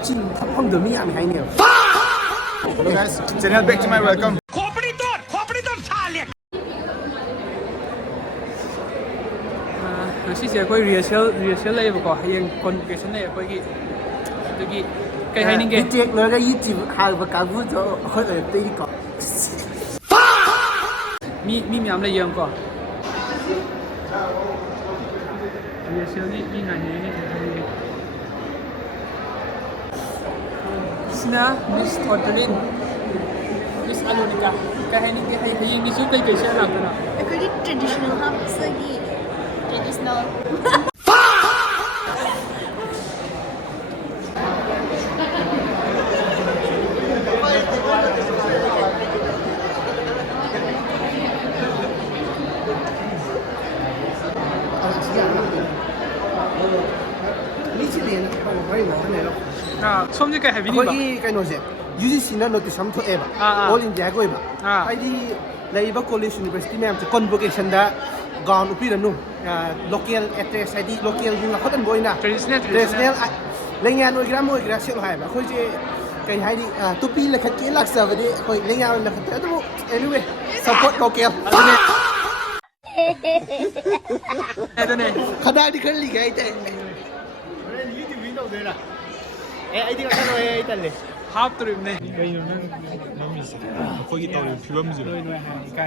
Hello guys, Janelle back to my welcome. This is a rehearsal level. Convocation level. Cái hay ninge. Take nó cái YouTube hai và cả vui cho hơi ở đây đi có. Mi làm lại dương có. Rehearsal ni ngày này. Sina Miss Toddling, Miss Alonica. Cái hay ninge hay ni su cái sẽ làm thế nào? Cái traditional hấp sơ gì? Traditional. Xong cái hay vinh Có cái nói gì? UGC nó nói sắm thôi em. All India coi mà. Hay đi lấy vào college university này thì convocation đã gone upi rồi nu. Local address hay đi local nhưng là hết anh gọi na. Traditional lấy nhà nuôi gram nuôi gram xịn hay mà. Khôi chứ cái hay đi tupi là khách kia lạc sở vậy đi. Khôi lấy nhà là khách đó. Anyway, support local. Đây này. Khada đi khơi lì cái đấy. YouTube window đây là. Ai đi cái này ai tên này. Half trip này. Cái nó mami gì? Khôi cái tàu film gì?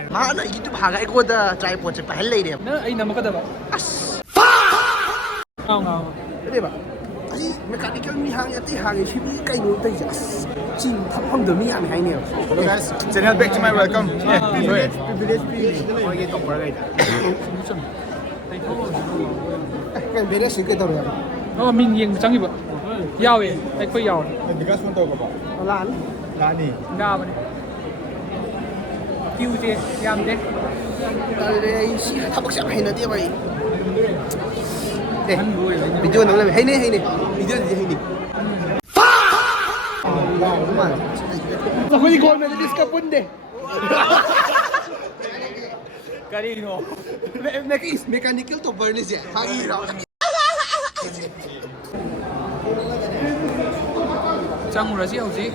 Mà nó YouTube hàng cái cô ta tripod chụp hay lấy đi. Nó ai nằm cái đó. Không. Đấy bà. Ai mechanical mi hàng cái hàng cái chip cái nó đây chỉ thắp không được mi hàng hay nhiều. Hello guys, Janelle back to my welcome. Khôi cái tàu vào đây. Cái bên đó xí cái tàu rồi. Mình yên chẳng gì vậy? Giàu vậy, ai khơi giàu. Digas pun tahu apa? Lan. Lani. Nga ba? Kiu je, yam je. Đây thắp bức xạ hay là tiếc vậy. Đây, video nó làm hay nè, video gì hay nè. Đúng rồi. Sao không đi coi mà đi scap bún đây. Cái gì nó? Mechanical top burn is it? Hay rồi. Chẳng rồi gì hậu gì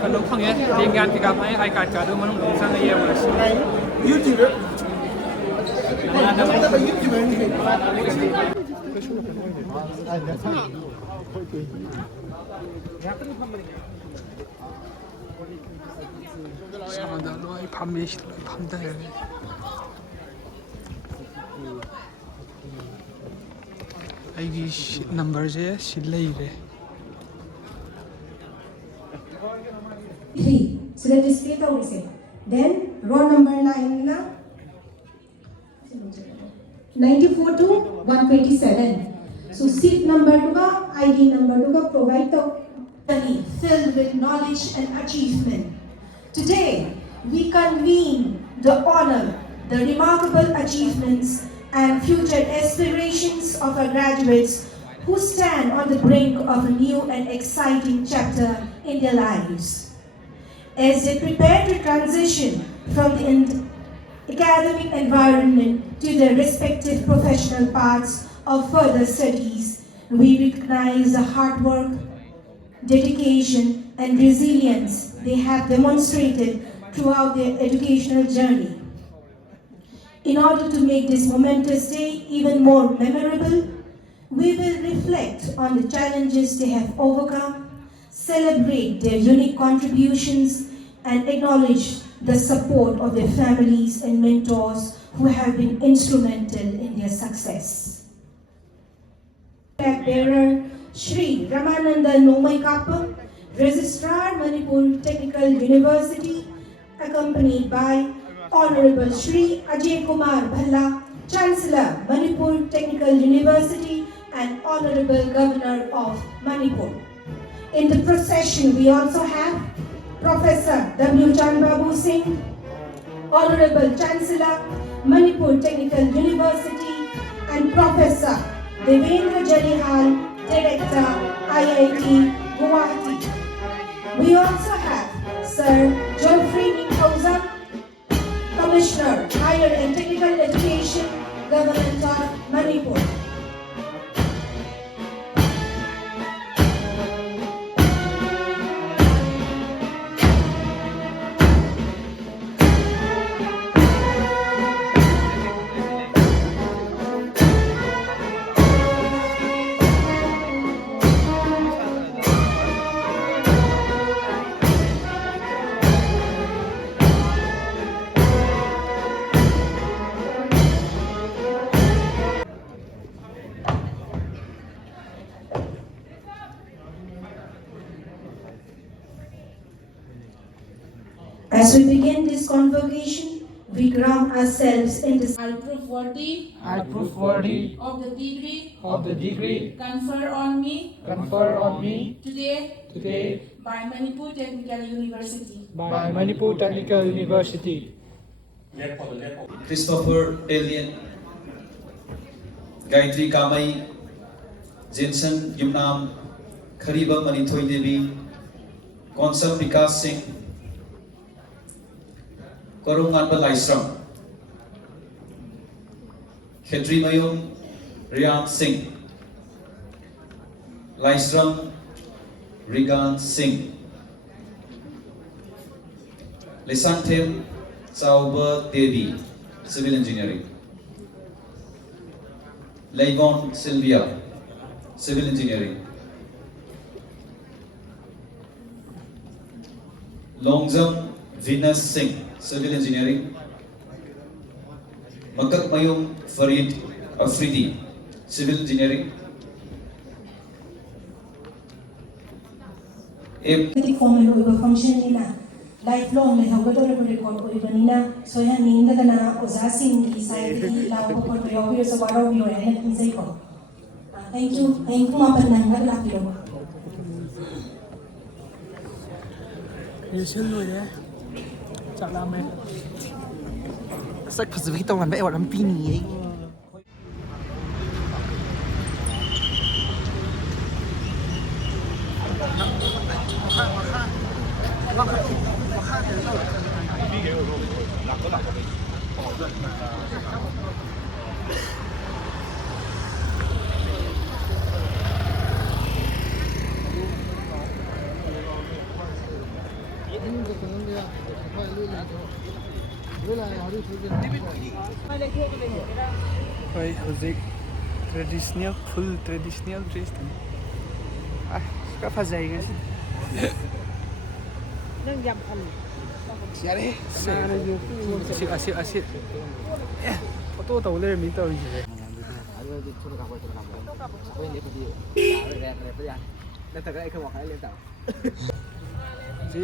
cái lúc thằng ấy liên gan thì gặp ai cài cả đôi mà nó sang cái yêu rồi YouTube. Sao đó nó phàm đi phàm đây ai cái number gì xin lấy đấy. So let's display the only Then row number 9 na 94 to 127. So seat number 2 ID number 2 provide the filled with knowledge and achievement. Today we convene the honor, the remarkable achievements and future aspirations of our graduates who stand on the brink of a new and exciting chapter in their lives. As they prepare to transition from the academic environment to their respective professional paths of further studies, we recognize the hard work, dedication, and resilience they have demonstrated throughout their educational journey. In order to make this momentous day even more memorable, we will reflect on the challenges they have overcome, celebrate their unique contributions, and acknowledge the support of their families and mentors who have been instrumental in their success. Flag bearer Shri Ramananda Nomai Kappa, Registrar Manipur Technical University, accompanied by Honorable Shri Ajay Kumar Bhalla, Chancellor Manipur Technical University and Honorable Governor of Manipur. In the procession, we also have Professor W. Chanbabu Singh, Honorable Chancellor, Manipur Technical University, and Professor Devendra Jalihal, Director, IIT, Guwahati. We also have Sir Geoffrey Ninkhausa, Commissioner, Higher and Technical Education, Government of Manipur. As we begin this convocation, we ground ourselves in this. I prove worthy I prove worthy of the degree conferred on me conferred on me today by Manipur Technical University. by Manipur Technical University. Christopher Alien, Gayatri Kamai, Jensen Yumnam, Khariba Manithoi Devi, Konsal Vikas Singh, Khurumjari Laisram, Khetri Mayum Ryan Singh, Laisram Rigan Singh, Lesanthem Sauber Devi, Civil Engineering, Leivon Sylvia, Civil Engineering, Longzam Venus Singh, Civil Engineering, Makak Mayum Farid Afridi, Civil Engineering, formal function nila lifelong may hawgador ko record ko ibanina so yan ninda na ozasing isay law ko ko yo sa waro yo ay kinsa ko. Thank you. Thank you mapan nang naglapiyo. Xin rồi đấy. Chào làm em. Sắc phật vi tông làm vẽ vào lắm pin ấy. Oi, hojik traditional full traditional dress ni. Ah, suka fazai kan sih. Nang jam kan. Siapa? Asyik. Foto tahu le minta ni. Ji,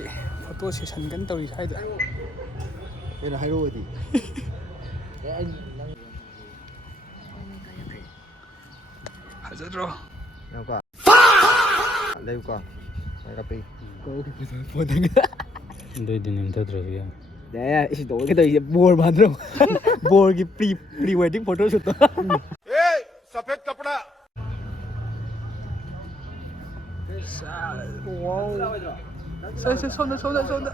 foto session kan tahu saya tu. Đây là hai đôi thì. Hazard rồi. Nào quả. Đây quả. Đây cà phê. Đôi đi niệm thật rồi kìa. Đấy, đổi cái đời buồn mà không? Buồn cái pre-wedding photo shoot đó. Hey, सफेद कपड़ा. Wow. Saya sonda.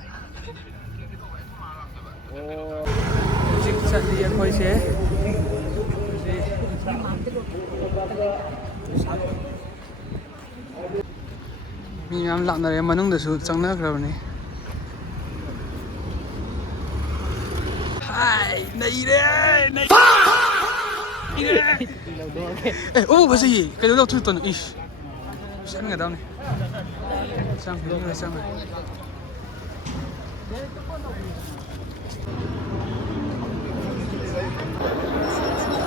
Music sa liyan ko siya. Mi ngam lak na rin manung da su chang na graw ni. Hai, nai re. Eh, oh ba si? Kayo daw tu ton ish. Saan nga daw ni? Sang.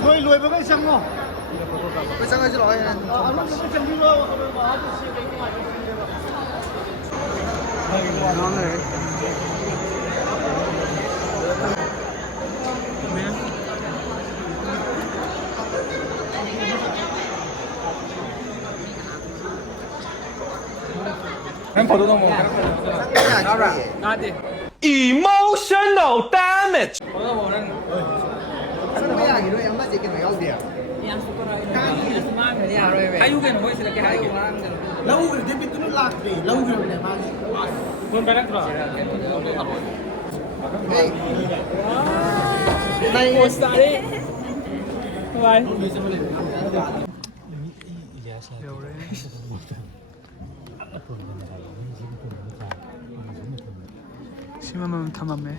Người lùi vào cái sân không? Cái sang cái lỗi này. Lúc cái sân đi vào Ngon rồi. Em phẫu thuật không? Đi. Emotional damage. Ayu kan hoy sila kay hayo. Lâu rồi thì biết nó lạc về lâu rồi này mà. Mun ba lang tra? Này Posta đi. Bye. Si mama tamam me.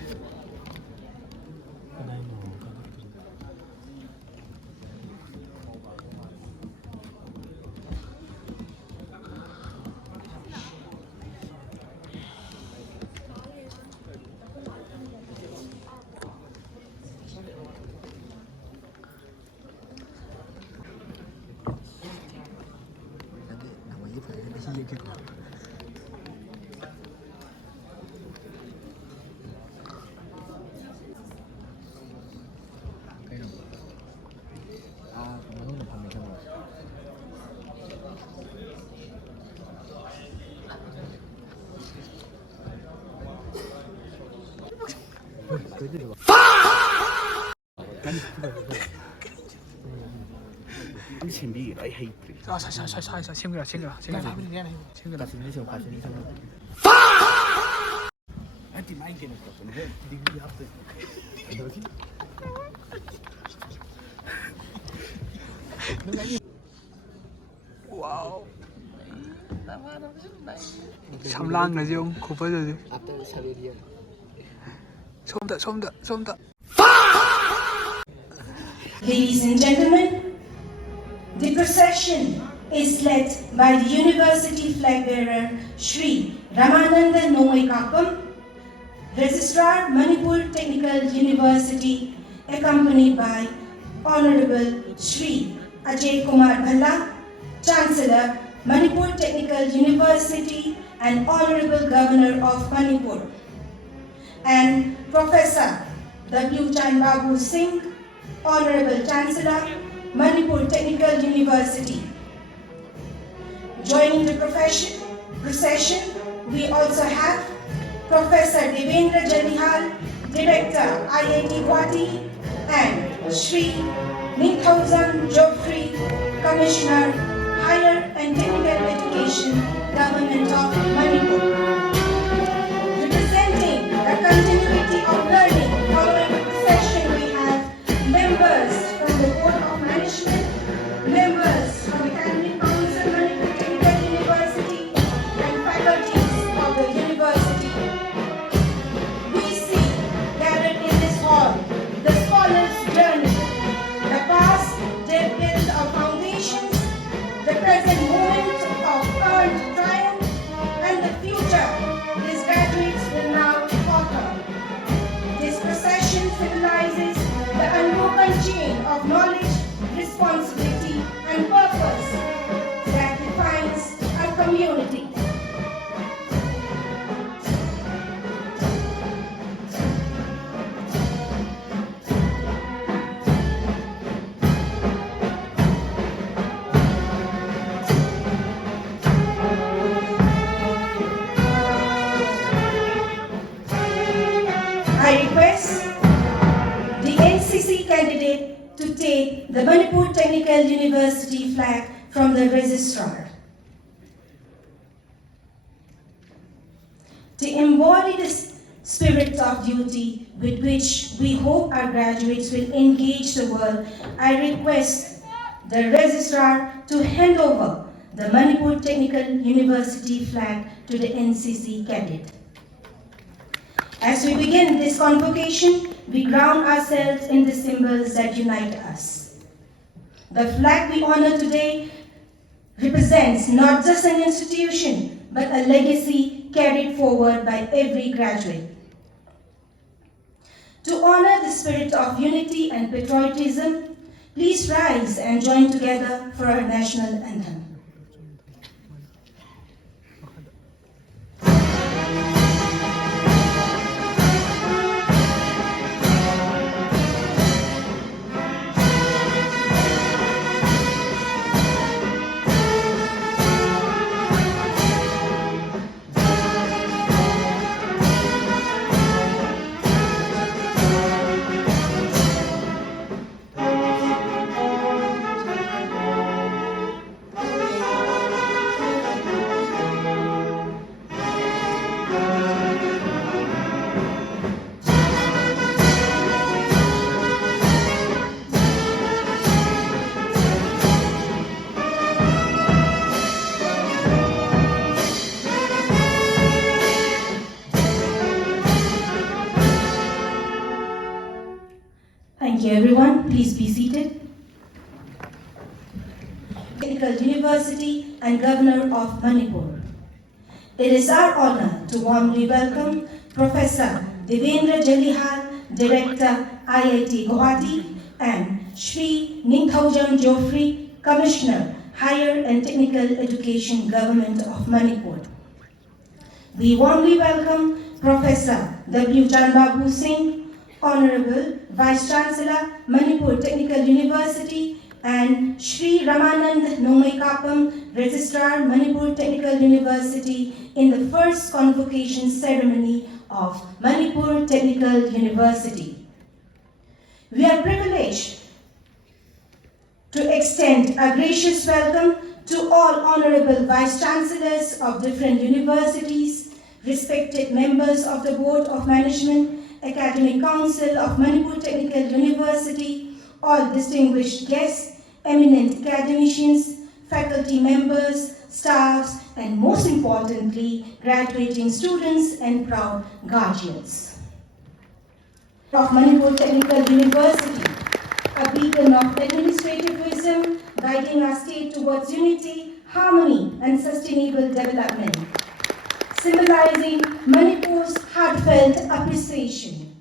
Wow. Samlang na yung kupa dito. Somda. Ladies and gentlemen, the procession is led by the University flag bearer Shri Ramananda Nomaikapam, Registrar Manipur Technical University, accompanied by Honorable Shri Ajay Kumar Bhalla, Chancellor Manipur Technical University and Honorable Governor of Manipur, and Professor W. Chanbabu Singh, Honorable Chancellor Manipur Technical University. Joining the procession, we also have Professor Devendra Jalihal, Director IIT Guwahati, and Shri Nithaujam Joffrey, Commissioner, Higher and Technical Education, Government of Manipur. Representing the continuity of learning following the procession, we have members from the Board of Management, members from Academic Council, Manipur Technical University, and faculties of the university. We see gathered in this hall the scholars' journey, the past they built of foundations, the present moment of earned triumph, and the future these graduates will now author. This procession symbolizes the unbroken chain of knowledge, responsibility, and purpose that defines our community. I request the NCC candidate to take the Manipur Technical University flag from the registrar. To embody the spirit of duty with which we hope our graduates will engage the world, I request the registrar to hand over the Manipur Technical University flag to the NCC cadet. As we begin this convocation, we ground ourselves in the symbols that unite us. The flag we honor today represents not just an institution, but a legacy carried forward by every graduate. To honor the spirit of unity and patriotism, please rise and join together for our national anthem. Thank you, everyone. Please be seated. Technical University and Governor of Manipur. It is our honor to warmly welcome Professor Devendra Jalihal, Director, IIT Guwahati, and Shri Nithaujam Joffrey, Commissioner, Higher and Technical Education, Government of Manipur. We warmly welcome Professor W. Chanbabu Singh, Honorable Vice Chancellor, Manipur Technical University, and Shri Ramanand Nomaikapam, Registrar, Manipur Technical University, in the first convocation ceremony of Manipur Technical University. We are privileged to extend a gracious welcome to all honorable Vice Chancellors of different universities, respected members of the Board of Management, Academic Council of Manipur Technical University, all distinguished guests, eminent academicians, faculty members, staffs, and most importantly, graduating students and proud guardians. Of Manipur Technical University, a beacon of administrative wisdom guiding our state towards unity, harmony, and sustainable development, symbolizing Manipur's heartfelt appreciation.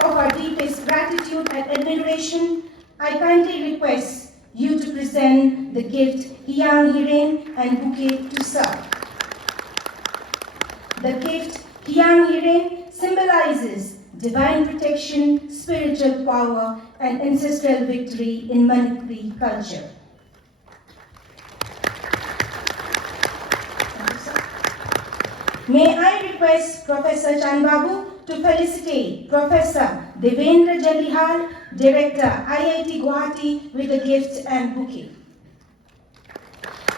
Of our deepest gratitude and admiration, I kindly request you to present the gift Hiyang Hiren and bouquet to serve. The gift Hiyang Hiren symbolizes divine protection, spiritual power, and ancestral victory in Manipuri culture. May I request Professor Chanbabu to felicitate Professor Devendra Jalihar, Director, IIT Guwahati, with a gift and bouquet.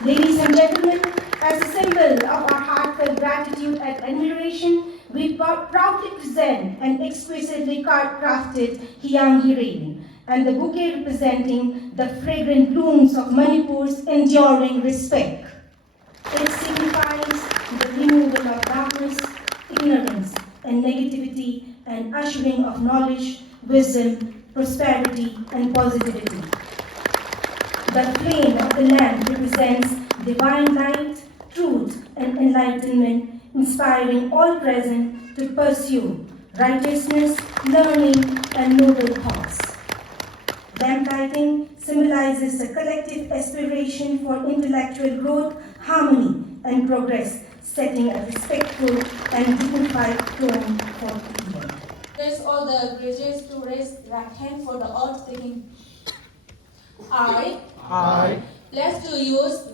Ladies and gentlemen, as a symbol of our heartfelt gratitude and admiration, we proudly present an exquisitely crafted Hiyang Hiren and the bouquet representing the fragrant blooms of Manipur's enduring respect. It signifies the removal of darkness, ignorance, and negativity, and ushering of knowledge, wisdom, prosperity, and positivity. The flame of the lamp represents divine light, truth, and enlightenment, inspiring all present to pursue righteousness, learning, and noble thoughts. Lamp lighting symbolizes the collective aspiration for intellectual growth, harmony, and progress, setting a respectful and dignified tone for the event. Request all the graduates to raise their right hand for the oath taking. I pledge to use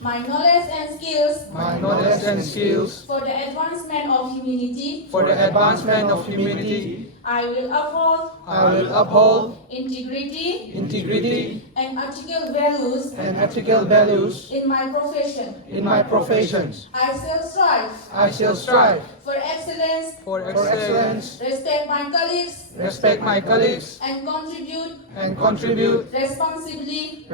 my knowledge and skills for the advancement of humanity. I will uphold integrity and ethical values in my profession. I shall strive for excellence, respect my colleagues, and contribute responsibly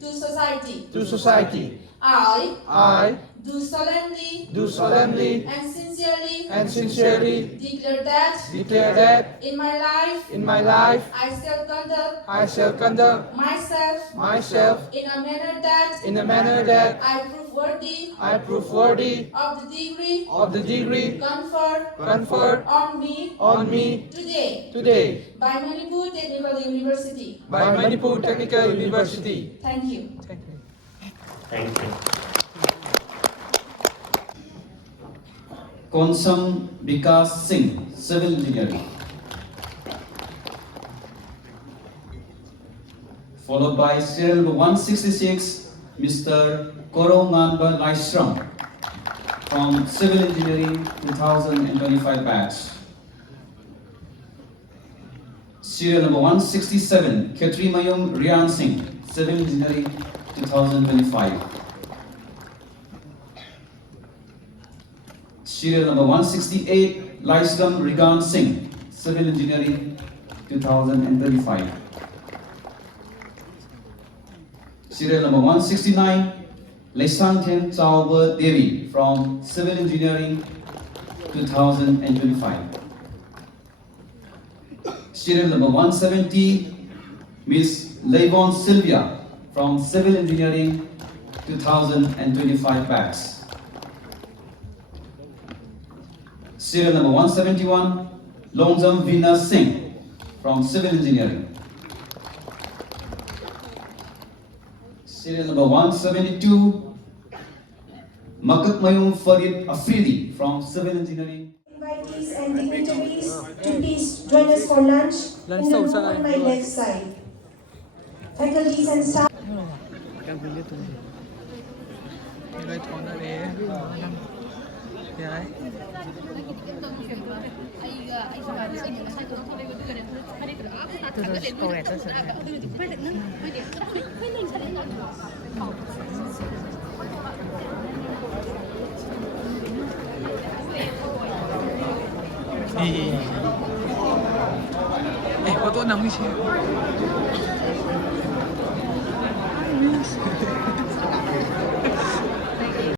to society. I do solemnly and sincerely declare that in my life I shall conduct myself in a manner that I prove worthy of the degree conferred on me today by Manipur Technical University. Thank you. Konsam Vikas Singh, Civil Engineering. Followed by serial number 166, Mr. Khurumjari from Civil Engineering 2025 batch. Serial number 167, Khetrimayum Rian Singh, Civil Engineering 2025. Serial number 168, Laisram Rigan Singh, Civil Engineering 2025. Serial number 169, Lesangthen Chauba Devi from Civil Engineering 2025. Serial number 170, Ms. Levon Sylvia from Civil Engineering 2025 batch. Serial number 171, Longzam Veena Singh from Civil Engineering. Serial number 172, Makakmayum Farid Afridi from Civil Engineering. Invitees and dignitaries to please join us for lunch in the room on my left side. Faculties and staff. 야이 foto nằm cái xe